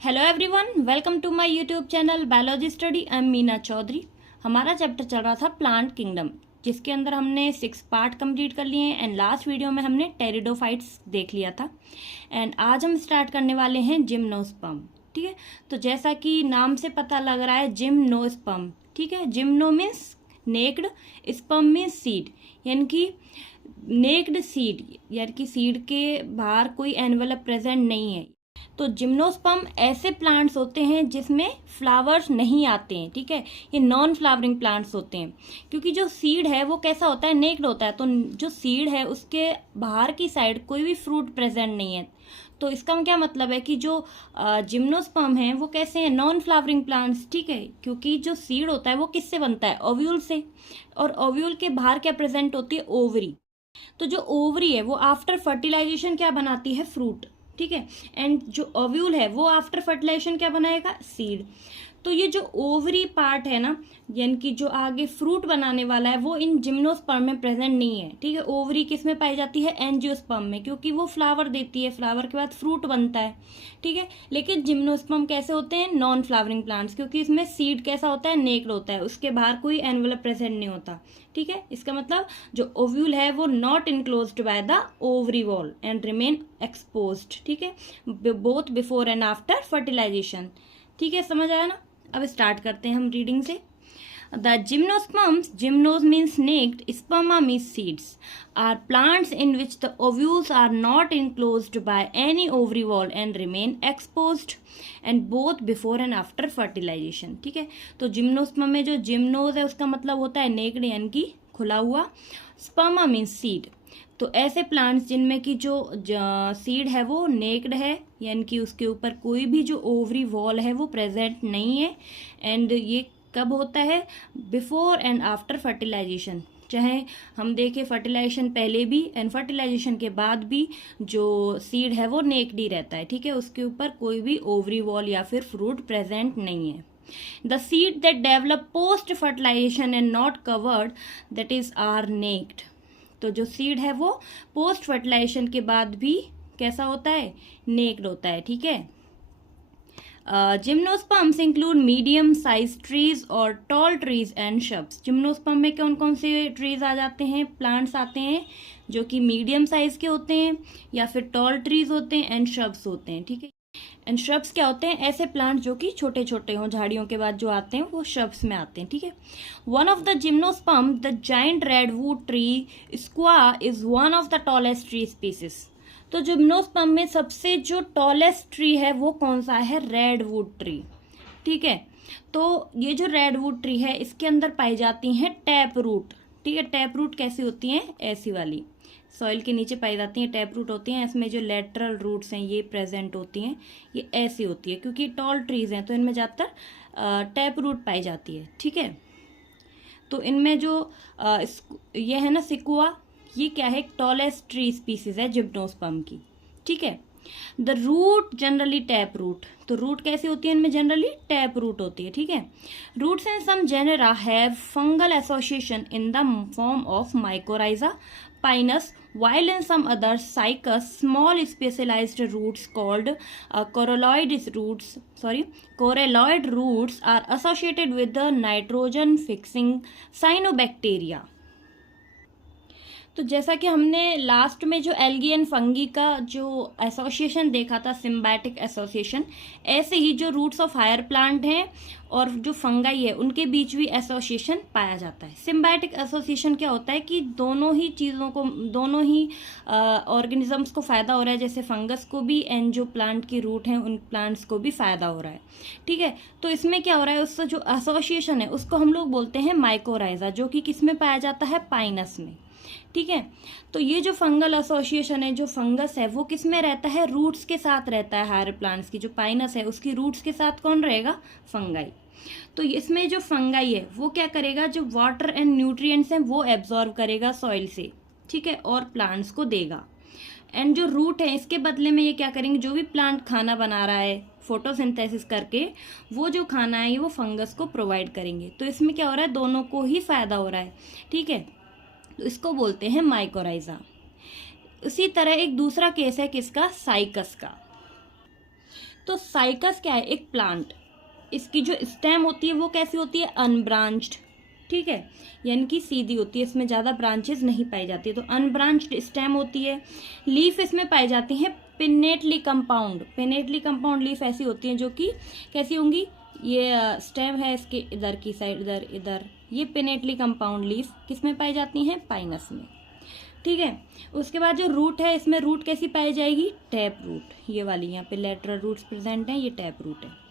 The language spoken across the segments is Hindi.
Hello everyone, welcome to my YouTube channel biology study. I am Meena Chaudhary. हमारा चैप्टर चल रहा था प्लांट किंगडम, जिसके अंदर हमने 6 पार्ट कंप्लीट कर लिए हैं एंड लास्ट वीडियो में हमने टेरिडोफाइट्स देख लिया था। एंड आज हम स्टार्ट करने वाले हैं जिम्नोस्पर्म। ठीक है, तो जैसा कि नाम से पता लग रहा है जिम्नोस्पर्म। ठीक है, gymno means naked, sperm means seed, यानी कि नेक्ड सीड, यानी कि सीड के बाहर कोई एनवेलप प्रेजेंट नहीं है। तो जिम्नोस्पर्म ऐसे प्लांट्स होते हैं जिसमें फ्लावर्स नहीं आते हैं। ठीक है, ये नॉन फ्लावरिंग प्लांट्स होते हैं, क्योंकि जो सीड है वो कैसा होता है, नेक्ड होता है। तो जो सीड है उसके बाहर की साइड कोई भी फ्रूट प्रेजेंट नहीं है। तो इसका क्या मतलब है कि जो जिम्नोस्पर्म है वो कैसे हैं, नॉन फ्लावरिंग प्लांट्स। ठीक है, क्योंकि जो सीड होता है वो किससे बनता है, ओव्यूल से। और ओव्यूल के बाहर क्या प्रेजेंट होती है, ओवरी। तो जो ओवरी है वो आफ्टर फर्टिलाइजेशन क्या बनाती है, फ्रूट। ठीक है, एंड जो ओव्यूल है वो आफ्टर फर्टिलाइजेशन क्या बनाएगा, सीड। तो ये जो ओवरी पार्ट है ना, यानी कि जो आगे फ्रूट बनाने वाला है, वो इन जिम्नोस्पर्म में प्रेजेंट नहीं है। ठीक है, ओवरी किस में पाई जाती है, एंजियोस्पर्म में, क्योंकि वो फ्लावर देती है, फ्लावर के बाद फ्रूट बनता है। ठीक है, लेकिन जिम्नोस्पर्म कैसे होते हैं, नॉन फ्लावरिंग प्लांट्स, क्योंकि इसमें सीड कैसा होता है, नेक्ड होता है, उसके बाहर कोई एनवेलप प्रेजेंट नहीं होता। ठीक है, इसका मतलब जो ओव्यूल है वो not enclosed by the ovary wall and remain exposed. ठीक है, both before and after fertilisation. ठीक है, समझ आया ना। अब स्टार्ट करते हैं हम रीडिंग से। The gymnosperms, gymnos means naked, sperma means seeds, are plants in which the ovules are not enclosed by any ovary wall and remain exposed and both before and after fertilization. ठीक है, तो जिम्नोस्पर्म में जो जिम्नोज है उसका मतलब होता है नेक्ड, यानी कि खुला हुआ। स्पर्मा मीन्स सीड। तो ऐसे प्लांट्स जिनमें कि जो सीड है वो नेक्ड है, यानी कि उसके ऊपर कोई भी जो ओवरी वॉल है वो प्रेजेंट नहीं है। एंड ये कब होता है, बिफोर एंड आफ्टर फर्टिलाइजेशन। चाहे हम देखें फर्टिलाइजेशन पहले भी एंड फर्टिलाइजेशन के बाद भी जो सीड है वो नेक्ड ही रहता है। ठीक है, उसके ऊपर कोई भी ओवरी वॉल या फिर फ्रूट प्रेजेंट नहीं है। The seed that develop post fertilisation and not covered, that is are naked. तो जो सीड है वो पोस्ट फर्टिलाइजेशन के बाद भी कैसा होता है, नेक्ड होता है। ठीक है, gymnosperms include medium size trees और tall trees and shrubs. Gymnosperm में कौन कौन से ट्रीज आ जाते हैं, प्लांट्स आते हैं जो कि मीडियम साइज के होते हैं, या फिर टॉल ट्रीज होते हैं एंड शब्स होते हैं। ठीक है, एंड श्रब्स क्या होते हैं, ऐसे प्लांट जो कि छोटे छोटे हों, झाड़ियों के बाद जो आते हैं वो श्रब्स में आते हैं। ठीक है, one of the gymnosperm, the giant redwood tree स्क्वा is one of the tallest tree species. तो जिम्नोस्पर्म में सबसे जो टॉलेस्ट ट्री है वो कौन सा है, रेडवुड ट्री। ठीक है, तो ये जो रेडवुड ट्री है इसके अंदर पाई जाती हैं टैप रूट। ठीक है, टैप रूट कैसी होती हैं, ऐसी वाली सॉइल के नीचे पाई जाती हैं, टैप रूट होती हैं। इसमें जो लेटरल रूट्स हैं ये प्रेजेंट होती हैं, ये ऐसी होती है, क्योंकि टॉल ट्रीज हैं तो इनमें ज़्यादातर टैप रूट पाई जाती है। ठीक है, तो इनमें जो ये है ना सिकुआ, ये क्या है, टॉलेस्ट ट्री स्पीसीज है जिम्नोस्पर्म की। ठीक है, the root generally tap root. तो रूट कैसी होती है, इनमें जनरली टैप रूट होती है। ठीक है, roots in some genera have fungal association in the form of mycorrhiza, Pinus, while in some others, cycas, small specialized roots called coralloid roots are associated with the nitrogen fixing cyanobacteria. तो जैसा कि हमने लास्ट में जो एल्गी एंड फंगी का जो एसोसिएशन देखा था, सिम्बायोटिक एसोसिएशन, ऐसे ही जो रूट्स ऑफ हायर प्लांट हैं और जो फंगाई है उनके बीच भी एसोसिएशन पाया जाता है। सिम्बायोटिक एसोसिएशन क्या होता है कि दोनों ही चीज़ों को, दोनों ही ऑर्गेनिजम्स को फ़ायदा हो रहा है, जैसे फंगस को भी एंड जो प्लांट की रूट हैं उन प्लांट्स को भी फ़ायदा हो रहा है। ठीक है, तो इसमें क्या हो रहा है, उससे जो एसोसिएशन है उसको हम लोग बोलते हैं माइकोराइजा, जो कि किस में पाया जाता है, पाइनस में। ठीक है, तो ये जो फंगल एसोसिएशन है, जो फंगस है वो किस में रहता है, रूट्स के साथ रहता है। हायर प्लांट्स की जो पाइनस है उसकी रूट्स के साथ कौन रहेगा, फंगाई। तो इसमें जो फंगाई है वो क्या करेगा, जो वाटर एंड न्यूट्रिएंट्स हैं वो एब्जॉर्व करेगा सॉइल से। ठीक है, और प्लांट्स को देगा। एंड जो रूट है इसके बदले में ये क्या करेंगे, जो भी प्लांट खाना बना रहा है फोटोसिंथेसिस करके, वो जो खाना है वो फंगस को प्रोवाइड करेंगे। तो इसमें क्या हो रहा है, दोनों को ही फायदा हो रहा है। ठीक है, तो इसको बोलते हैं माइकोराइजा। उसी तरह एक दूसरा केस है किसका, साइकस का। तो साइकस क्या है, एक प्लांट, इसकी जो स्टेम होती है वो कैसी होती है, अनब्रांच्ड, ठीक है, यानी कि सीधी होती है, इसमें ज़्यादा ब्रांचेस नहीं पाई जाती है, तो अनब्रांच्ड स्टेम होती है। लीफ इसमें पाई जाती हैं pinnately compound, pinnately compound leaf ऐसी होती हैं जो कि कैसी होंगी, ये स्टेम है इसके इधर की साइड, इधर इधर, ये पिनेटली कंपाउंड लीफ किस में पाई जाती हैं, पाइनस में, ठीक है। उसके बाद जो रूट है, इसमें रूट कैसी पाई जाएगी, टैप रूट, ये वाली यहाँ पे लेटरल रूट्स प्रेजेंट हैं, ये टैप रूट है।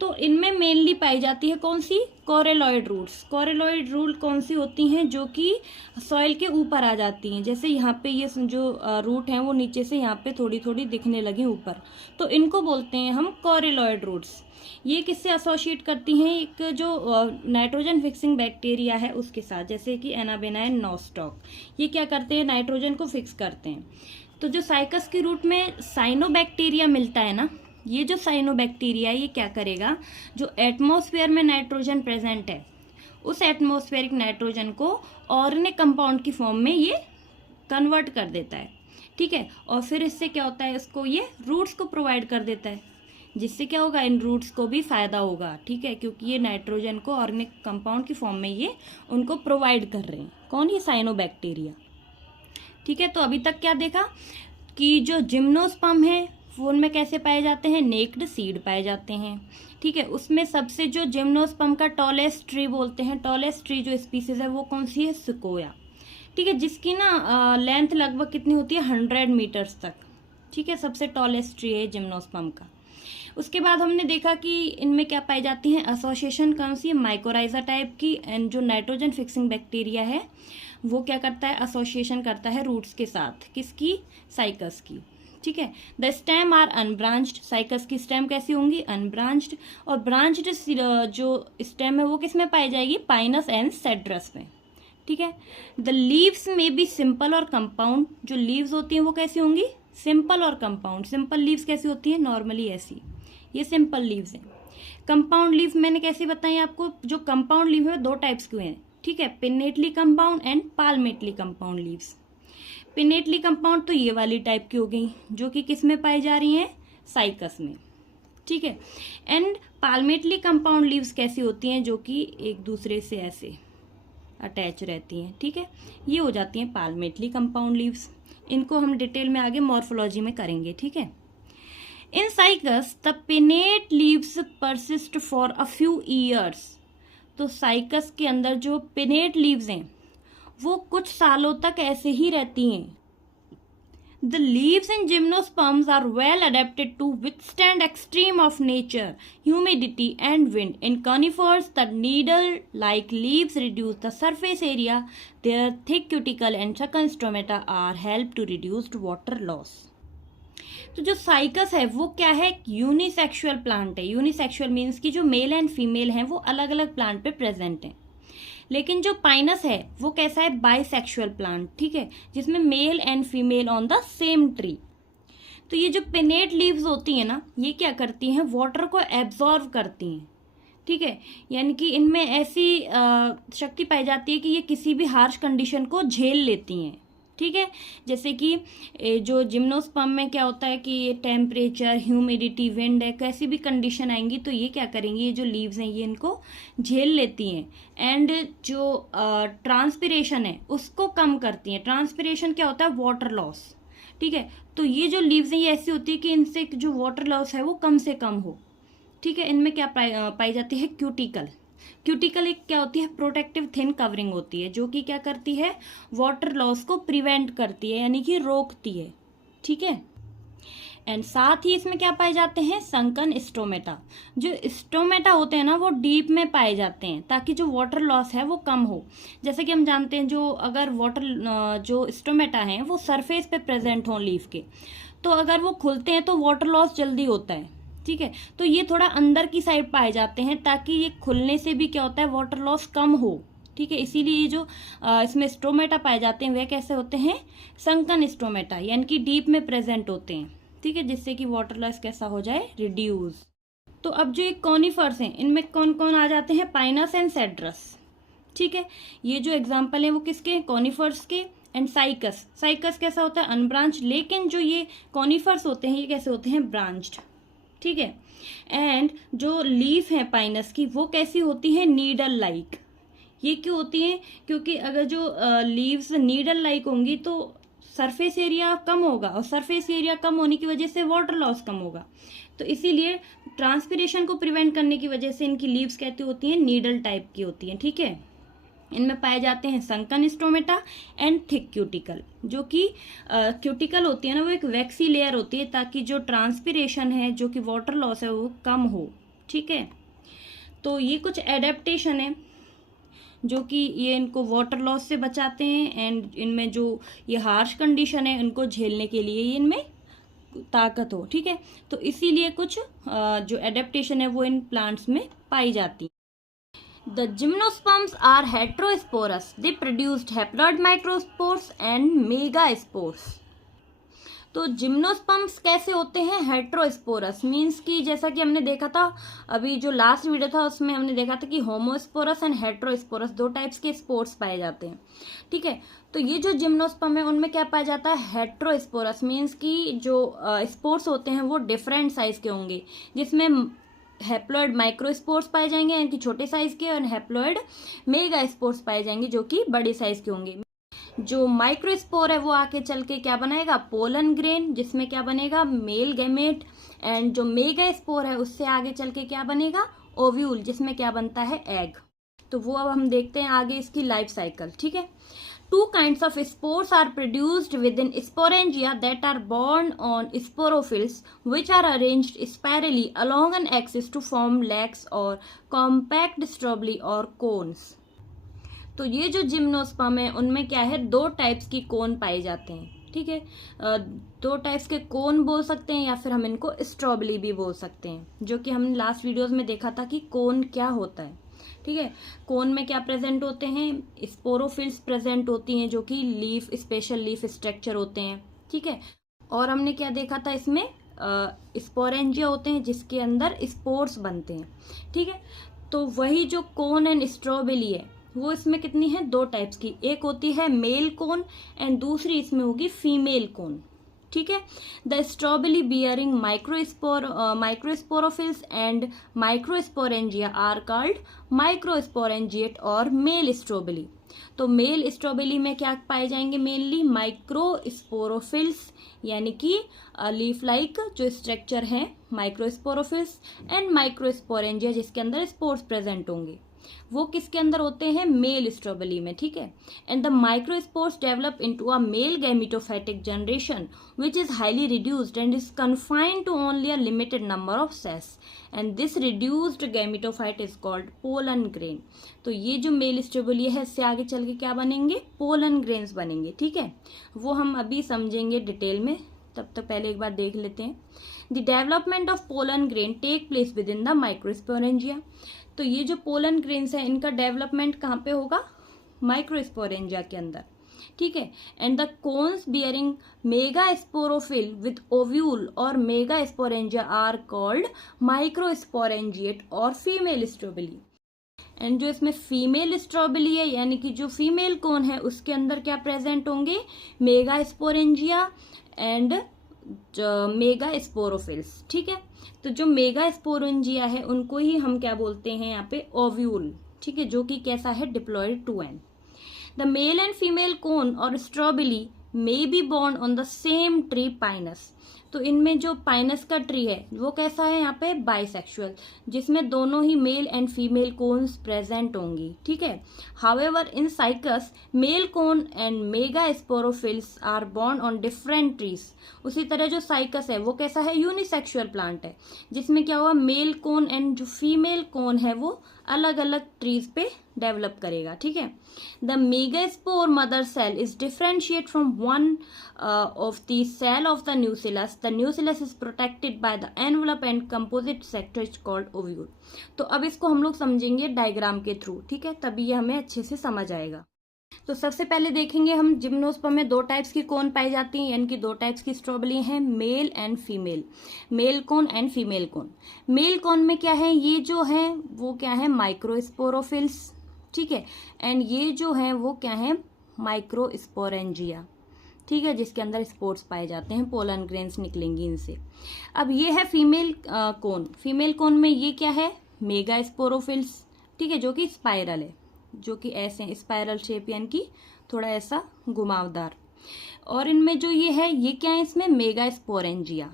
तो इनमें मेनली पाई जाती है कौन सी, कोरेलॉइड रूट्स। कोरेलॉइड रूट कौन सी होती हैं, जो कि सॉइल के ऊपर आ जाती हैं, जैसे यहाँ पे ये जो रूट हैं वो नीचे से यहाँ पे थोड़ी थोड़ी दिखने लगी ऊपर, तो इनको बोलते हैं हम कोरेलॉइड रूट्स। ये किससे एसोसिएट करती हैं, एक जो नाइट्रोजन फिक्सिंग बैक्टीरिया है उसके साथ, जैसे कि एनाबेनाइन नॉस्टॉक, ये क्या करते हैं, नाइट्रोजन को फिक्स करते हैं। तो जो साइकस की रूट में साइनोबैक्टीरिया मिलता है ना, ये जो साइनोबैक्टीरिया ये क्या करेगा, जो एटमॉस्फेयर में नाइट्रोजन प्रेजेंट है उस एटमॉस्फेरिक नाइट्रोजन को ऑर्गेनिक कंपाउंड की फॉर्म में ये कन्वर्ट कर देता है, ठीक है, और फिर इससे क्या होता है, इसको ये रूट्स को प्रोवाइड कर देता है, जिससे क्या होगा, इन रूट्स को भी फायदा होगा, ठीक है, क्योंकि ये नाइट्रोजन को ऑर्गेनिक कंपाउंड की फॉर्म में ये उनको प्रोवाइड कर रहे हैं, कौन, ये साइनोबैक्टीरिया, ठीक है। तो अभी तक क्या देखा कि जो जिम्नोस्पर्म है वो उनमें कैसे पाए जाते हैं, नेक्ड सीड पाए जाते हैं, ठीक है। उसमें सबसे जो जिम्नोस्पर्म का टॉलेस्ट ट्री बोलते हैं, टॉलेस्ट ट्री जो स्पीसीज है वो कौन सी है, सिकोया, ठीक है, जिसकी ना लेंथ लगभग कितनी होती है, 100 मीटर्स तक, ठीक है, सबसे टॉलेस्ट ट्री है जिम्नोस्पर्म का। उसके बाद हमने देखा कि इनमें क्या पाई जाती है, एसोसिएशन कौन सी है, माइकोराइजा टाइप की, एंड जो नाइट्रोजन फिक्सिंग बैक्टीरिया है वो क्या करता है, एसोसिएशन करता है रूट्स के साथ, किसकी, साइकस की, ठीक है। The stem are unbranched, Cycas की स्टेम कैसी होंगी, अनब्रांच्ड, और ब्रांच्ड जो स्टेम है वो किस में पाई जाएगी, पाइनस एंड सेड्रस में, ठीक है। द लीव्स में बी सिंपल और कंपाउंड, जो लीव्स होती हैं वो कैसी होंगी, सिंपल और कंपाउंड। सिंपल लीव्स कैसी होती हैं, नॉर्मली ऐसी, ये सिंपल लीव्स हैं। कंपाउंड लीव मैंने कैसे बताई आपको, जो कंपाउंड लीव है दो टाइप्स के हैं, ठीक है, pinnately compound and palmately compound leaves. Pinnately compound तो ये वाली टाइप की हो गई, जो कि किस में पाई जा रही हैं, साइकस में, ठीक है। एंड पाल्मेटली कंपाउंड लीव्स कैसी होती हैं, जो कि एक दूसरे से ऐसे अटैच रहती हैं, ठीक है, ये हो जाती हैं पाल्मेटली कंपाउंड लीव्स। इनको हम डिटेल में आगे मॉर्फोलॉजी में करेंगे, ठीक है। इन cycas the pinnate leaves persist for a few years, तो साइकस के अंदर जो पिनेट लीव्स हैं वो कुछ सालों तक ऐसे ही रहती हैं। The leaves in gymnosperms are well adapted to withstand extreme of nature, humidity and wind. In conifers, the needle-like leaves reduce the surface area. Their thick cuticle and succulent stomata are help to reduce water loss. तो जो साइकस है वो क्या है, यूनिसेक्सुअल प्लांट है। यूनिसेक्सुअल मीन्स कि जो मेल एंड फीमेल हैं वो अलग अलग प्लांट पे प्रेजेंट हैं। लेकिन जो पाइनस है वो कैसा है, बाइसेक्सुअल प्लांट, ठीक है, जिसमें mail and female on the same tree. तो ये जो पिनेट लीव्स होती हैं ना, ये क्या करती हैं, वाटर को एब्जॉर्व करती हैं, ठीक है, यानी कि इनमें ऐसी शक्ति पाई जाती है कि ये किसी भी हार्श कंडीशन को झेल लेती हैं, ठीक है। जैसे कि जो जिम्नोस्पर्म में क्या होता है कि टेम्परेचर, ह्यूमिडिटी, विंड है, कैसी भी कंडीशन आएंगी तो ये क्या करेंगी, ये जो लीव्स हैं ये इनको झेल लेती हैं। एंड जो ट्रांसपिरेशन है उसको कम करती हैं। ट्रांसपिरेशन क्या होता है, वाटर लॉस, ठीक है। तो ये जो लीव्स हैं ये ऐसी होती है कि इनसे जो वाटर लॉस है वो कम से कम हो, ठीक है। इनमें क्या पाई जाती है, क्यूटिकल। क्यूटिकल एक क्या होती है, प्रोटेक्टिव थिन कवरिंग होती है, जो कि क्या करती है, वाटर लॉस को प्रिवेंट करती है, यानी कि रोकती है, ठीक है। एंड साथ ही इसमें क्या पाए जाते हैं, संकन स्टोमेटा। जो स्टोमेटा होते हैं ना वो डीप में पाए जाते हैं ताकि जो वाटर लॉस है वो कम हो। जैसे कि हम जानते हैं जो अगर जो स्टोमेटा हैं वो सरफेस पे प्रेजेंट हों लीफ के, तो अगर वो खुलते हैं तो वाटर लॉस जल्दी होता है, ठीक है। तो ये थोड़ा अंदर की साइड पाए जाते हैं ताकि ये खुलने से भी क्या होता है, वाटर लॉस कम हो, ठीक है। इसीलिए ये जो इसमें स्टोमेटा पाए जाते हैं वे कैसे होते हैं, संकन स्टोमेटा, यानी कि डीप में प्रेजेंट होते हैं, ठीक है, जिससे कि वाटर लॉस कैसा हो जाए, रिड्यूस। तो अब जो ये कॉनिफर्स हैं इनमें कौन कौन आ जाते हैं, पाइनस एंड सेड्रस, ठीक है। ये जो एग्जाम्पल है वो किसके हैं, कॉनिफर्स के। एंड साइकस, साइकस कैसा होता है, अनब्रांच, लेकिन जो ये कॉनिफर्स होते हैं ये कैसे होते हैं, ब्रांच्ड, ठीक है। एंड जो लीफ है पाइनस की वो कैसी होती है, नीडल लाइक। ये क्यों होती है, क्योंकि अगर जो लीव्स नीडल लाइक होंगी तो सरफेस एरिया कम होगा, और सरफेस एरिया कम होने की वजह से वाटर लॉस कम होगा। तो इसीलिए ट्रांसपिरेशन को प्रिवेंट करने की वजह से इनकी लीव्स कैसी होती हैं, नीडल टाइप की होती हैं, ठीक है। इनमें पाए जाते हैं sunken stomata and thick cuticle. जो कि क्यूटिकल होती है ना, वो एक वैक्सी लेयर होती है ताकि जो ट्रांसपिरेशन है, जो कि वाटर लॉस है, वो कम हो, ठीक है। तो ये कुछ एडेप्टेशन है जो कि ये इनको वाटर लॉस से बचाते हैं, एंड इनमें जो ये हार्श कंडीशन है उनको झेलने के लिए ये इनमें ताकत हो, ठीक है। तो इसीलिए कुछ जो एडेप्टेशन है वो इन प्लांट्स में पाई जाती है। The gymnosperms are heterosporous. They produced haploid microspores and megaspores. तो जिम्नोस्पर्म्स कैसे होते हैं, हेट्रोस्पोरस, मीन्स कि जैसा कि हमने देखा था अभी जो लास्ट वीडियो था उसमें हमने देखा था कि होमोस्पोरस एंड हेट्रोस्पोरस 2 टाइप्स के स्पोर्स पाए जाते हैं, ठीक है। तो ये जो जिम्नोस्पर्म है उनमें क्या पाया जाता है, हेट्रोस्पोरस, मीन्स कि जो स्पोर्स होते हैं वो डिफरेंट साइज के होंगे, जिसमें हैप्लॉइड माइक्रोस्पोर्स पाए जाएंगे यानी कि छोटे साइज के, और हैप्लॉइड मेगा स्पोर्स पाए जाएंगे जो कि बड़े साइज के होंगे। जो माइक्रोस्पोर है वो आके चल के क्या बनाएगा, पोलन ग्रेन, जिसमें क्या बनेगा, मेल गैमेट। एंड जो मेगा स्पोर है उससे आगे चल के क्या बनेगा, ओव्यूल, जिसमें क्या बनता है, एग। तो वो अब हम देखते हैं आगे इसकी लाइफ साइकिल, ठीक है। 2 kinds of spores are produced within sporangia that are borne on sporophylls, which are arranged spirally along an axis to form lacs or compact strobili or cones. तो ये जो जिम्नोस्पर्म है उनमें क्या है, 2 टाइप्स की कोन पाए जाते हैं, ठीक है। 2 टाइप्स के कोन बोल सकते हैं या फिर हम इनको स्ट्रॉबेरी भी बोल सकते हैं, जो कि हमने लास्ट वीडियोस में देखा था कि कोन क्या होता है, ठीक है। कोन में क्या प्रेजेंट होते हैं, स्पोरोफिल्स प्रेजेंट होती हैं जो कि लीफ, स्पेशल लीफ स्ट्रक्चर होते हैं, ठीक है। और हमने क्या देखा था, इसमें स्पोरेंजिया होते हैं जिसके अंदर स्पोर्स बनते हैं, ठीक है। तो वही जो कोन एंड स्ट्रॉबेरी है वो इसमें कितनी है, 2 टाइप्स की, एक होती है मेल कोन एंड दूसरी इसमें होगी फीमेल कोन, ठीक है। The strobili bearing microsporophylls and microsporangia are called microsporangiate और मेल स्ट्रॉबेरी। तो मेल स्ट्रॉबेरी में क्या पाए जाएंगे, मेनली माइक्रोस्पोरोफिल्स यानी कि लीफ लाइक जो स्ट्रक्चर है माइक्रोस्पोरोफिल्स, एंड माइक्रोस्पोरेंजिया जिसके अंदर स्पोर्स प्रेजेंट होंगे, वो किसके अंदर होते हैं, मेल स्ट्रॉबेरी में, ठीक है। And the microspores develop into a male gametophytic generation which is highly reduced and is confined to only a limited number of cells, and this reduced gametophyte is called pollen grain. तो ये जो मेल स्ट्रॉबेरी है इससे आगे चल के क्या बनेंगे, पोलन ग्रेन्स बनेंगे, ठीक है। वो हम अभी समझेंगे डिटेल में, तब तक पहले एक बार देख लेते हैं। The development of pollen grain take place within the microsporangia. तो ये जो पोलन ग्रेन्स है इनका डेवलपमेंट कहाँ पे होगा, माइक्रोस्पोरेंजिया के अंदर, ठीक है। And the cones bearing mega sporophyll with ovule और mega sporangia are called microsporangiate और फीमेल स्ट्रॉबेरी। एंड जो इसमें फीमेल स्ट्रॉबेरी है यानी कि जो फीमेल कोन है उसके अंदर क्या प्रेजेंट होंगे, mega sporangia and mega sporophylls, ठीक है। तो जो मेगा स्पोरेंजिया है उनको ही हम क्या बोलते हैं यहाँ पे, ओव्यूल, ठीक है, जो कि कैसा है, diploid two n. The male and female cone or strawberry may be born on the same tree pinus. तो इनमें जो पाइनस का ट्री है वो कैसा है, यहाँ पे बाइसेक्सुअल, जिसमें दोनों ही male and female cones present होंगी, ठीक है। However in Cycas male cone and mega sporophylls are borne on different trees. उसी तरह जो साइकस है वो कैसा है, यूनिसेक्सुअल प्लांट है, जिसमें क्या हुआ, मेल कोन एंड जो फीमेल कोन है वो अलग अलग ट्रीज पे डेवलप करेगा, ठीक है। The megaspore mother cell is differentiate from one of the cell of the nucellus. The nucellus is protected by the envelope and composite sector is called ovule. तो अब इसको हम लोग समझेंगे डायग्राम के थ्रू, ठीक है, तभी ये हमें अच्छे से समझ आएगा। तो सबसे पहले देखेंगे हम जिम्नोस्पर्म में 2 टाइप्स की कोन पाई जाती हैं, यानी कि 2 टाइप्स की स्ट्रॉबेरी हैं, mail and female, mail cone and female cone. Male cone में क्या है, ये जो है वो क्या है, माइक्रोस्पोरोफिल्स, ठीक है, एंड ये जो है वो क्या है, माइक्रोस्पोरेंजिया, ठीक है, जिसके अंदर स्पोर्स पाए जाते हैं, पोलन ग्रेन्स निकलेंगी इनसे। अब ये है फीमेल कोन। फीमेल कोन में ये क्या है, मेगा स्पोरोफिल्स, ठीक है, जो कि स्पाइरल है, जो कि ऐसे स्पाइरल शेप यानी कि थोड़ा ऐसा घुमावदार। और इनमें जो ये है, ये क्या है, इसमें mega sporangia.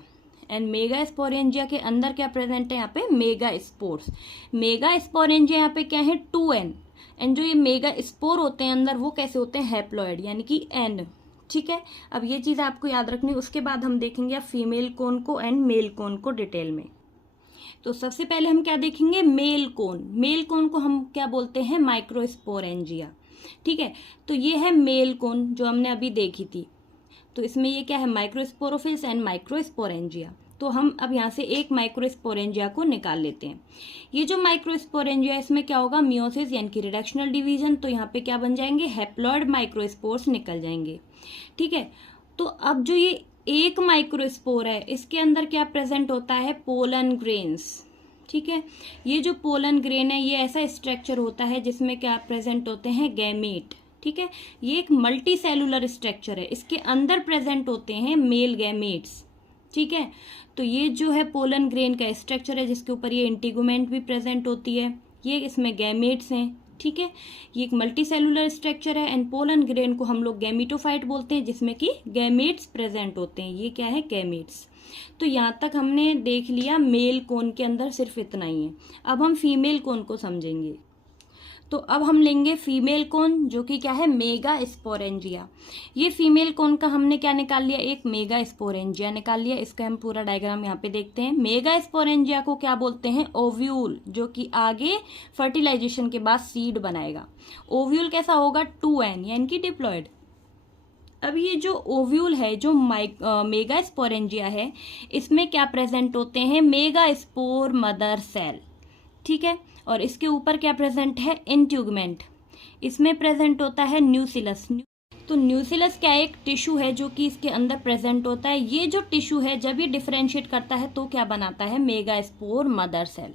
And mega sporangia के अंदर क्या प्रेजेंट है, यहाँ पे मेगा स्पोर्स। मेगा स्पोरेंजिया यहाँ पे क्या है, 2n। एंड जो ये मेगा स्पोर होते हैं अंदर, वो कैसे होते हैं, हैप्लॉइड यानी कि n। ठीक है, अब ये चीज़ आपको याद रखनी। उसके बाद हम देखेंगे फीमेल कोन को एंड मेल कोन को डिटेल में। तो सबसे पहले हम क्या देखेंगे, मेल कोन। मेल कोन को हम क्या बोलते हैं, माइक्रोस्पोरेंजिया। ठीक है, तो ये है मेल कोन जो हमने अभी देखी थी। तो इसमें ये क्या है, माइक्रोस्पोरोफिल्स एंड माइक्रोस्पोरेंजिया। तो हम अब यहाँ से एक माइक्रोस्पोरेंजिया को निकाल लेते हैं। ये जो माइक्रोस्पोरेंजिया, इसमें क्या होगा, मियोसिस यानी कि रिडक्शनल डिवीजन। तो यहाँ पे क्या बन जाएंगे, हैप्लॉइड माइक्रोस्पोर्स निकल जाएंगे। ठीक है, तो अब जो ये एक माइक्रोस्पोर है, इसके अंदर क्या प्रेजेंट होता है, पोलन ग्रेन्स। ठीक है, ये जो पोलन ग्रेन है, ये ऐसा स्ट्रक्चर होता है जिसमें क्या प्रेजेंट होते हैं, गैमेट। ठीक है, ये एक मल्टी सेलुलर स्ट्रक्चर है, इसके अंदर प्रेजेंट होते हैं मेल गैमेट्स। ठीक है, तो ये जो है पोलन ग्रेन का स्ट्रक्चर है, जिसके ऊपर ये इंटीगुमेंट भी प्रेजेंट होती है, ये इसमें गैमेट्स हैं। ठीक है, ये एक मल्टी सेलुलर स्ट्रक्चर है। एंड पोलन ग्रेन को हम लोग गैमेटोफाइट बोलते हैं, जिसमें कि गैमेट्स प्रेजेंट होते हैं। ये क्या है, गैमेट्स। तो यहाँ तक हमने देख लिया मेल कोन के अंदर सिर्फ इतना ही है। अब हम फीमेल कोन को समझेंगे। तो अब हम लेंगे फीमेल कोन, जो कि क्या है, मेगा स्पोरेंजिया। ये फीमेल कोन का हमने क्या निकाल लिया, एक मेगा स्पोरेंजिया निकाल लिया। इसका हम पूरा डायग्राम यहाँ पे देखते हैं। मेगा स्पोरेंजिया को क्या बोलते हैं, ओव्यूल, जो कि आगे फर्टिलाइजेशन के बाद सीड बनाएगा। ओव्यूल कैसा होगा, 2n यानी कि डिप्लॉयड। अब ये जो ओव्यूल है, जो मेगा स्पोरेंजिया है, इसमें क्या प्रेजेंट होते हैं, मेगा स्पोर मदर सेल। ठीक है, और इसके ऊपर क्या प्रेजेंट है, इंट्यूगमेंट। इसमें प्रेजेंट होता है न्यूसिलस। तो न्यूसिलस क्या एक टिश्यू है जो कि इसके अंदर प्रेजेंट होता है। ये जो टिश्यू है, जब ये डिफरेंशिएट करता है तो क्या बनाता है, मेगा स्पोर मदर सेल।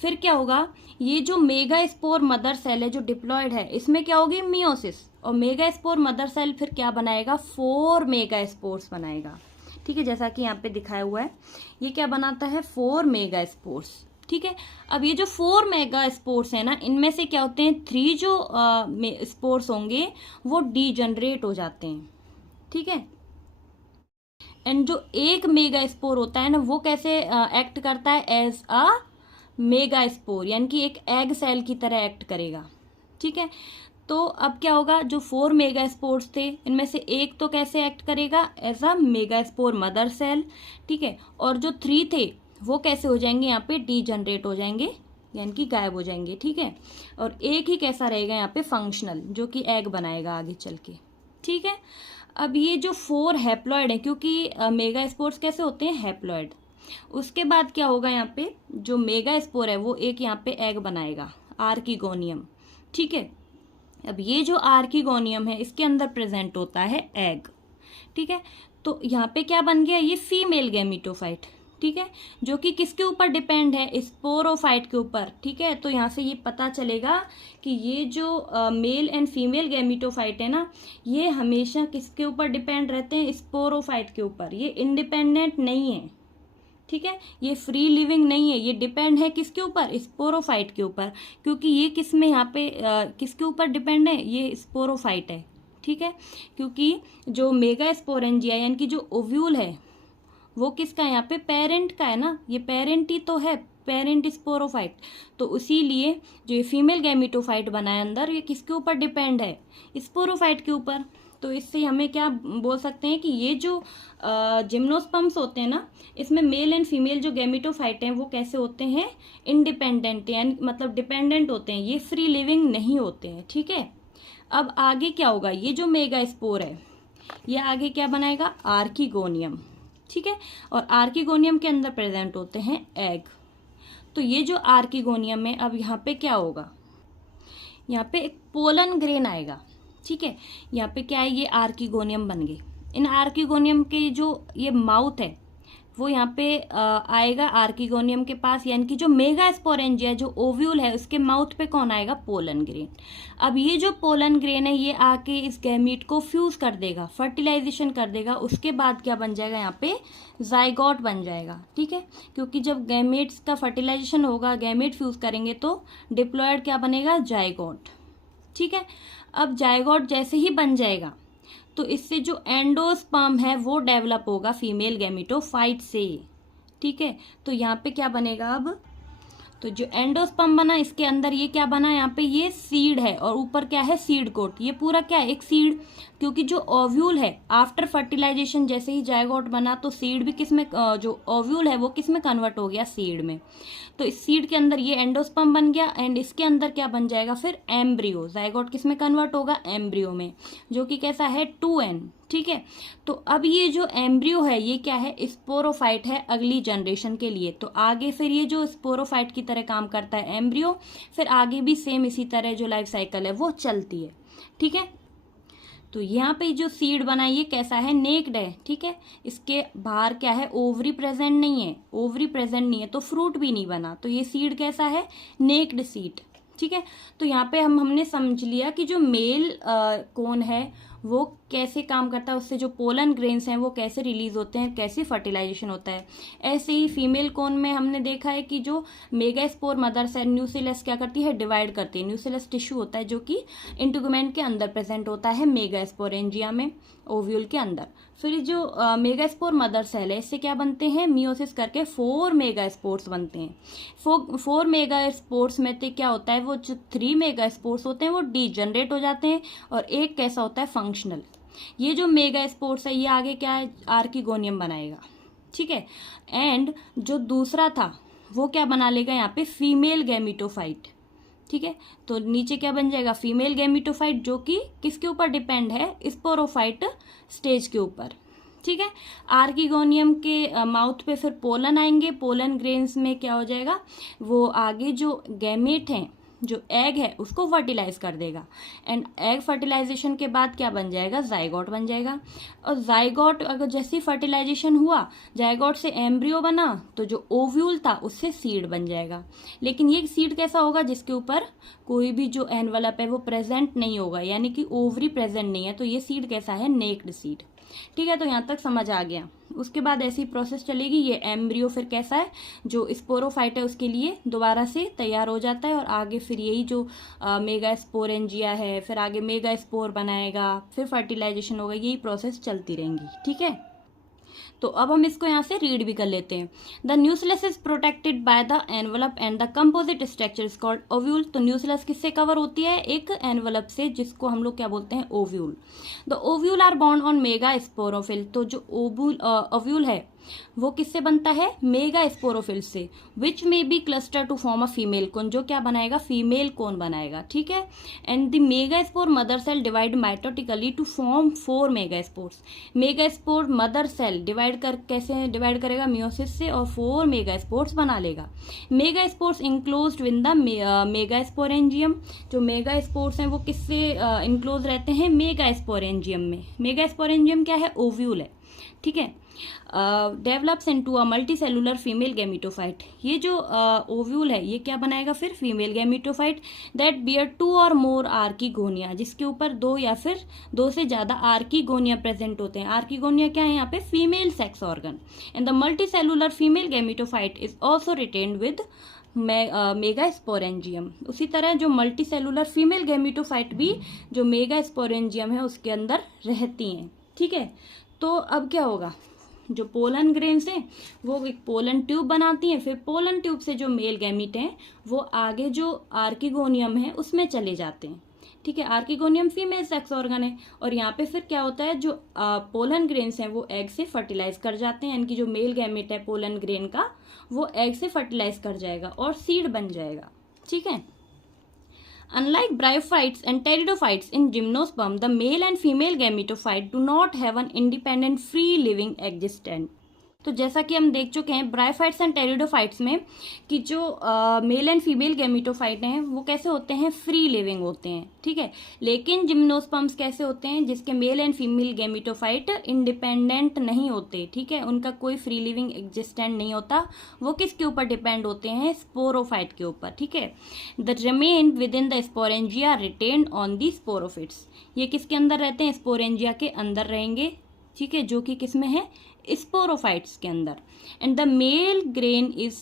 फिर क्या होगा, ये जो मेगा स्पोर मदर सेल है जो डिप्लॉयड है, इसमें क्या होगी, मियोसिस। और मेगा स्पोर मदर सेल फिर क्या बनाएगा, 4 मेगा स्पोर्स बनाएगा। ठीक है, जैसा कि यहाँ पे दिखाया हुआ है, ये क्या बनाता है, 4 मेगा स्पोर्स। ठीक है, अब ये जो 4 मेगा स्पोर्स है ना, इनमें से क्या होते हैं, 3 जो स्पोर्स होंगे वो डीजनरेट हो जाते हैं। ठीक है, एंड जो एक मेगा स्पोर होता है ना, वो कैसे एक्ट करता है, एज अ मेगा स्पोर, यानी कि एक एग सेल की तरह एक्ट करेगा। ठीक है, तो अब क्या होगा, जो 4 मेगा स्पोर्स थे, इनमें से एक तो कैसे एक्ट करेगा, as a megaspore mother cell. ठीक है, और जो 3 थे वो कैसे हो जाएंगे, यहाँ पे डीजनरेट हो जाएंगे, यानी कि गायब हो जाएंगे। ठीक है, और एक ही कैसा रहेगा यहाँ पे, फंक्शनल, जो कि एग बनाएगा आगे चल के। ठीक है, अब ये जो 4 हैप्लॉइड है, क्योंकि मेगा स्पोर्स कैसे होते हैं, हैप्लॉइड। उसके बाद क्या होगा, यहाँ पे जो मेगा स्पोर है वो एक यहाँ पे एग बनाएगा, आर्किगोनियम। ठीक है, अब ये जो आर्किगोनियम है, इसके अंदर प्रेजेंट होता है एग। ठीक है, तो यहाँ पे क्या बन गया, ये फीमेल गैमेटोफाइट। ठीक है, जो कि किसके ऊपर डिपेंड है, स्पोरोफाइट के ऊपर। ठीक है, तो यहाँ से ये पता चलेगा कि ये जो मेल एंड फीमेल गैमेटोफाइट है ना, ये हमेशा किसके ऊपर डिपेंड रहते हैं, स्पोरोफाइट के ऊपर। ये इंडिपेंडेंट नहीं है। ठीक है, ये फ्री लिविंग नहीं है, ये डिपेंड है किसके ऊपर, स्पोरोफाइट के ऊपर। क्योंकि ये किस में यहाँ पे किसके ऊपर डिपेंड है, ये स्पोरोफाइट है। ठीक है, क्योंकि जो मेगा स्पोरेंजिया यानी कि जो ओव्यूल है, वो किसका है, यहाँ पे पेरेंट का है ना, ये पेरेंट ही तो है, पेरेंट स्पोरोफाइट। तो इसीलिए जो ये फीमेल गैमेटोफाइट बना है अंदर, ये किसके ऊपर डिपेंड है, स्पोरोफाइट के ऊपर। तो इससे हमें क्या बोल सकते हैं कि ये जो जिम्नोस्पर्म्स होते हैं ना, इसमें मेल एंड फीमेल जो गैमेटोफाइट हैं वो कैसे होते हैं, इंडिपेंडेंट, यानी मतलब डिपेंडेंट होते हैं, ये फ्री लिविंग नहीं होते हैं। ठीक है, अब आगे क्या होगा, ये जो मेगा स्पोर है, ये आगे क्या बनाएगा, आर्किगोनियम। ठीक है, और आर्किगोनियम के अंदर प्रेजेंट होते हैं एग। तो ये जो आर्किगोनियम है, अब यहाँ पे क्या होगा, यहाँ पे एक पोलन ग्रेन आएगा। ठीक है, यहाँ पे क्या है, ये आर्किगोनियम बन गए। इन आर्किगोनियम के जो ये माउथ है, वो यहाँ पे आएगा आर्किगोनियम के पास, यानी कि जो मेगा स्पोरेंजिया जो ओव्यूल है उसके माउथ पे कौन आएगा, पोलन ग्रेन। अब ये जो पोलन ग्रेन है ये आके इस गैमीट को फ्यूज कर देगा, फर्टिलाइजेशन कर देगा, उसके बाद क्या बन जाएगा, यहाँ पे जाइगोट बन जाएगा। ठीक है, क्योंकि जब गैमेट्स का फर्टिलाइजेशन होगा, गैमेट फ्यूज करेंगे तो डिप्लॉयड क्या बनेगा, जाइगोट। ठीक है, अब जाइगोट जैसे ही बन जाएगा तो इससे जो एंडोस्पर्म है वो डेवलप होगा फीमेल गैमेटोफाइट से। ठीक है, तो यहाँ पे क्या बनेगा, अब तो जो एंडोस्पर्म बना इसके अंदर ये क्या बना, यहाँ पे ये सीड है और ऊपर क्या है, सीड कोट। ये पूरा क्या है, एक सीड, क्योंकि जो ओव्यूल है आफ्टर फर्टिलाइजेशन जैसे ही जाइगोट बना तो सीड भी किस में, जो ओव्यूल है वो किस में कन्वर्ट हो गया, सीड में। तो इस सीड के अंदर ये एंडोस्पर्म बन गया एंड इसके अंदर क्या बन जाएगा फिर, एम्ब्रियो। जाइगोट किस में कन्वर्ट होगा, एम्ब्रियो में, जो कि कैसा है, 2n। ठीक है, तो अब ये जो एम्ब्रियो है ये क्या है, स्पोरोफाइट है अगली जनरेशन के लिए। तो आगे फिर ये जो स्पोरोफाइट की तरह काम करता है एम्ब्रियो, फिर आगे भी सेम इसी तरह जो लाइफ साइकिल है वो चलती है। ठीक है, तो यहाँ पे जो सीड बना ये कैसा है, नेक्ड है। ठीक है, इसके बाहर क्या है, ओवरी प्रेजेंट नहीं है, ओवरी प्रेजेंट नहीं है तो फ्रूट भी नहीं बना, तो ये सीड कैसा है, नेक्ड सीड। ठीक है, तो यहाँ पे हमने समझ लिया कि जो मेल कौन है वो कैसे काम करता है, उससे जो पोलन ग्रेन्स हैं वो कैसे रिलीज होते हैं, कैसे फर्टिलाइजेशन होता है। ऐसे ही फीमेल कोन में हमने देखा है कि जो मेगास्पोर मदर सेल न्यूसिलस क्या करती है, डिवाइड करती है। न्यूसिलस टिश्यू होता है जो कि इंटीगुमेंट के अंदर प्रेजेंट होता है, मेगास्पोरेंजिया में, ओव्यूल के अंदर। फिर जो मेगास्पोर मदर सेल है इससे क्या बनते हैं, मियोसिस करके 4 मेगास्पोर्स बनते हैं। 4 मेगास्पोर्स में से क्या होता है, वो जो 3 मेगास्पोर्स होते हैं वो डीजनरेट हो जाते हैं और एक कैसा होता है, फंक्शनल। ये जो मेगास्पोर्स है ये आगे क्या है, आर्किगोनियम बनाएगा। ठीक है, एंड जो दूसरा था वो क्या बना लेगा, यहाँ पे फीमेल गैमेटोफाइट। ठीक है, तो नीचे क्या बन जाएगा, फीमेल गैमेटोफाइट, जो कि किसके ऊपर डिपेंड है, स्पोरोफाइट स्टेज के ऊपर। ठीक है, आर्किगोनियम के माउथ पे फिर पोलन आएंगे, पोलन ग्रेन्स में क्या हो जाएगा, वो आगे जो गैमेट हैं, जो एग है उसको फर्टिलाइज कर देगा एंड एग फर्टिलाइजेशन के बाद क्या बन जाएगा, जाइगोट बन जाएगा। और जाइगोट अगर जैसे फर्टिलाइजेशन हुआ, जाइगोट से एम्ब्रियो बना तो जो ओव्यूल था उससे सीड बन जाएगा। लेकिन ये सीड कैसा होगा, जिसके ऊपर कोई भी जो एनवलप है वो प्रेजेंट नहीं होगा, यानी कि ओवरी प्रेजेंट नहीं है, तो ये सीड कैसा है, नेक्ड सीड। ठीक है, तो यहाँ तक समझ आ गया। उसके बाद ऐसी प्रोसेस चलेगी, ये एम्ब्रियो फिर कैसा है, जो स्पोरोफाइट है उसके लिए दोबारा से तैयार हो जाता है और आगे फिर यही जो मेगास्पोरेंजिया है फिर आगे मेगास्पोर बनाएगा, फिर फर्टिलाइजेशन होगा, यही प्रोसेस चलती रहेंगी। ठीक है, तो अब हम इसको यहाँ से रीड भी कर लेते हैं। The nucellus is protected by the envelope and the composite structure is called ovule. तो न्यूसिलस किससे कवर होती है, एक एनवलप से, जिसको हम लोग क्या बोलते हैं, ovule. The ovule are bound on megasporophyll. तो जो ओव्यूल है वो किससे बनता है, मेगा स्पोरोफिल से, which may be cluster to form a female cone, जो क्या बनाएगा, फीमेल कोन बनाएगा। ठीक है, and the megaspore mother cell divide mitotically to form 4 megaspores. Megaspore mother cell divide कर कैसे डिवाइड करेगा, मियोसिस से, और 4 मेगा स्पोर्स बना लेगा। Mega spores enclosed with the mega sporangium. जो मेगा स्पोर्स हैं वो किससे इंक्लोज रहते हैं, मेगा स्पोरेंजियम में। मेगा स्पोरेंजियम क्या है, ओव्यूल है। ठीक है, develops into a multicellular female gametophyte. ये जो ओव्यूल है ये क्या बनाएगा फिर, फीमेल गैमेटोफाइट दैट बियर 2 और मोर आर्किगोनिया, जिसके ऊपर 2 या फिर 2 से ज्यादा आर्किगोनिया प्रेजेंट होते हैं। आर्किगोनिया क्या है, यहाँ पे female sex organ. And the multicellular female gametophyte is also retained with mega sporangium. उसी तरह जो मल्टी सेलुलर फीमेल गैमेटोफाइट भी जो मेगा स्पोरेंजियम है उसके अंदर रहती हैं। ठीक है, तो अब क्या होगा, जो पोलन ग्रेन्स हैं वो एक पोलन ट्यूब बनाती हैं, फिर पोलन ट्यूब से जो मेल गैमीट हैं वो आगे जो आर्किगोनियम है उसमें चले जाते हैं। ठीक है, आर्किगोनियम फीमेल सेक्स ऑर्गन है और यहाँ पे फिर क्या होता है, जो पोलन ग्रेन्स हैं वो एग से फर्टिलाइज कर जाते हैं, यानी कि जो मेल गैमेट है पोलन ग्रेन का वो एग से फर्टिलाइज कर जाएगा और सीड बन जाएगा। ठीक है, Unlike bryophytes and pteridophytes in gymnosperm, the male and female gametophyte do not have an independent free living existence. तो जैसा कि हम देख चुके हैं ब्रायोफाइट्स एंड टेरिडोफाइट्स में कि जो मेल एंड फीमेल गैमेटोफाइट हैं वो कैसे होते हैं, फ्री लिविंग होते हैं, ठीक है। लेकिन जिम्नोस्पर्म्स कैसे होते हैं, जिसके mail and female gametophyte independent नहीं होते, ठीक है, उनका कोई फ्री लिविंग एग्जिस्टेंट नहीं होता, वो किसके ऊपर डिपेंड होते हैं, स्पोरोफाइट के ऊपर, ठीक है। The remain within the sporangia retained on the sporophytes, ये किसके अंदर रहते हैं, स्पोरेंजिया के अंदर रहेंगे, ठीक है, जो कि किसमें है, स्पोरोफाइट्स के अंदर। And the male grain is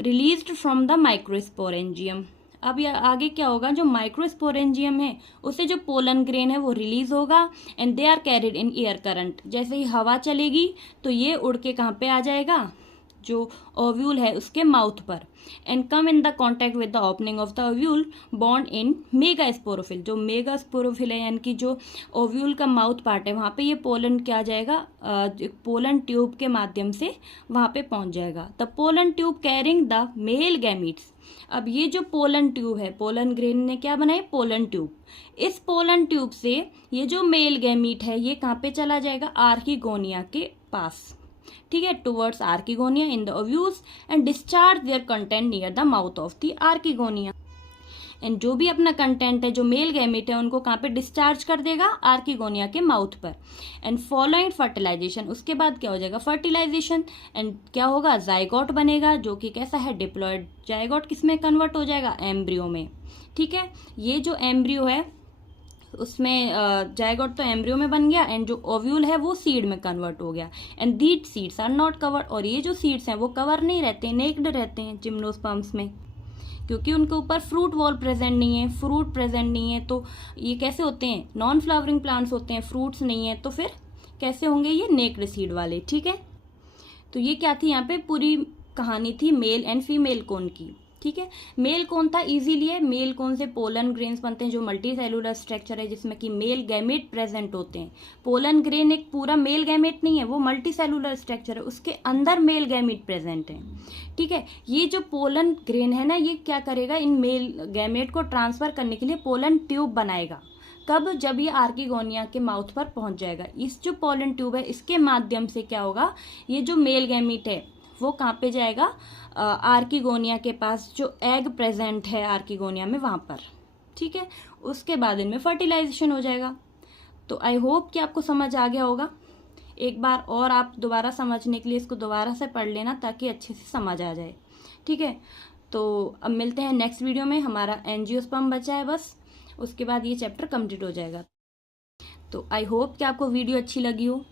released from the microsporangium. अब ये आगे क्या होगा, जो माइक्रोस्पोरेंजियम है उससे जो पोलन ग्रेन है वो रिलीज होगा and they are carried in air current. जैसे ही हवा चलेगी तो ये उड़ के कहाँ पे आ जाएगा, जो ओव्यूल है उसके माउथ पर, and come in the contact with the opening of the ovule bond in mega sporophyll. जो मेगा स्पोरोफिल है यानी कि जो ओव्यूल का माउथ पार्ट है वहाँ पे ये पोलन क्या आ जाएगा, पोलन ट्यूब के माध्यम से वहाँ पे पहुँच जाएगा। The pollen tube carrying the male gametes. अब ये जो पोलन ट्यूब है, पोलन ग्रेन ने क्या बनाई, पोलन ट्यूब। इस पोलन ट्यूब से ये जो मेल गैमीट है ये कहाँ पे चला जाएगा, आर्किगोनिया के पास, ठीक है, towards archegonia in the ovules and discharge their content near the mouth of the archegonia. And जो भी अपना कंटेंट है, जो मेल गैमेट है, उनको कहाँ पे डिस्चार्ज कर देगा, आर्किगोनिया के माउथ पर। एंड फॉलोइंग फर्टिलाइजेशन, उसके बाद क्या हो जाएगा, फर्टिलाइजेशन, एंड क्या होगा, जाइगोट बनेगा, जो कि कैसा है, डिप्लॉयड। जाइगोट किसमें कन्वर्ट हो जाएगा, एम्ब्रियो में, ठीक है। ये जो एम्ब्रियो है उसमें जाइगोट तो एम्ब्रियो में बन गया एंड जो ओव्यूल है वो सीड में कन्वर्ट हो गया। And these seeds are not covered, और ये जो सीड्स हैं वो कवर नहीं रहते, नेक्ड रहते हैं जिम्नोस्पर्म्स में, क्योंकि उनके ऊपर फ्रूट वॉल प्रेजेंट नहीं है, फ्रूट प्रेजेंट नहीं है, तो ये कैसे होते हैं, नॉन फ्लावरिंग प्लांट्स होते हैं, फ्रूट्स नहीं है, तो फिर कैसे होंगे ये, नेक्ड सीड वाले, ठीक है। तो ये क्या थी, यहाँ पे पूरी कहानी थी मेल एंड फीमेल कोन की, ठीक है। मेल कोन था, इजीली है, मेल कोन से पोलन ग्रेन्स बनते हैं जो मल्टी सेलुलर स्ट्रक्चर है जिसमें कि मेल गैमेट प्रेजेंट होते हैं। पोलन ग्रेन एक पूरा मेल गैमेट नहीं है, वो मल्टी सेलुलर स्ट्रक्चर है, उसके अंदर मेल गैमेट प्रेजेंट है, ठीक है। ये जो पोलन ग्रेन है ना, ये क्या करेगा, इन मेल गैमेट को ट्रांसफर करने के लिए पोलन ट्यूब बनाएगा। कब, जब ये आर्किगोनिया के माउथ पर पहुंच जाएगा। इस जो पोलन ट्यूब है इसके माध्यम से क्या होगा, ये जो मेल गैमेट है वो कहाँ पे जाएगा, आर्किगोनिया के पास, जो एग प्रेजेंट है आर्किगोनिया में वहाँ पर, ठीक है। उसके बाद इनमें फर्टिलाइजेशन हो जाएगा। तो आई होप कि आपको समझ आ गया होगा। एक बार और आप दोबारा समझने के लिए इसको दोबारा से पढ़ लेना ताकि अच्छे से समझ आ जाए, ठीक है। तो अब मिलते हैं नेक्स्ट वीडियो में, हमारा एंजियोस्पर्म बचा है बस, उसके बाद ये चैप्टर कंप्लीट हो जाएगा। तो आई होप कि आपको वीडियो अच्छी लगी हो।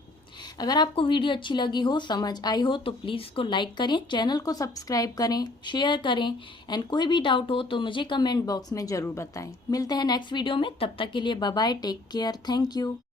अगर आपको वीडियो अच्छी लगी हो, समझ आई हो, तो प्लीज़ इसको लाइक करें, चैनल को सब्सक्राइब करें, शेयर करें, एंड कोई भी डाउट हो तो मुझे कमेंट बॉक्स में ज़रूर बताएं। मिलते हैं नेक्स्ट वीडियो में, तब तक के लिए bye bye, take care, thank you.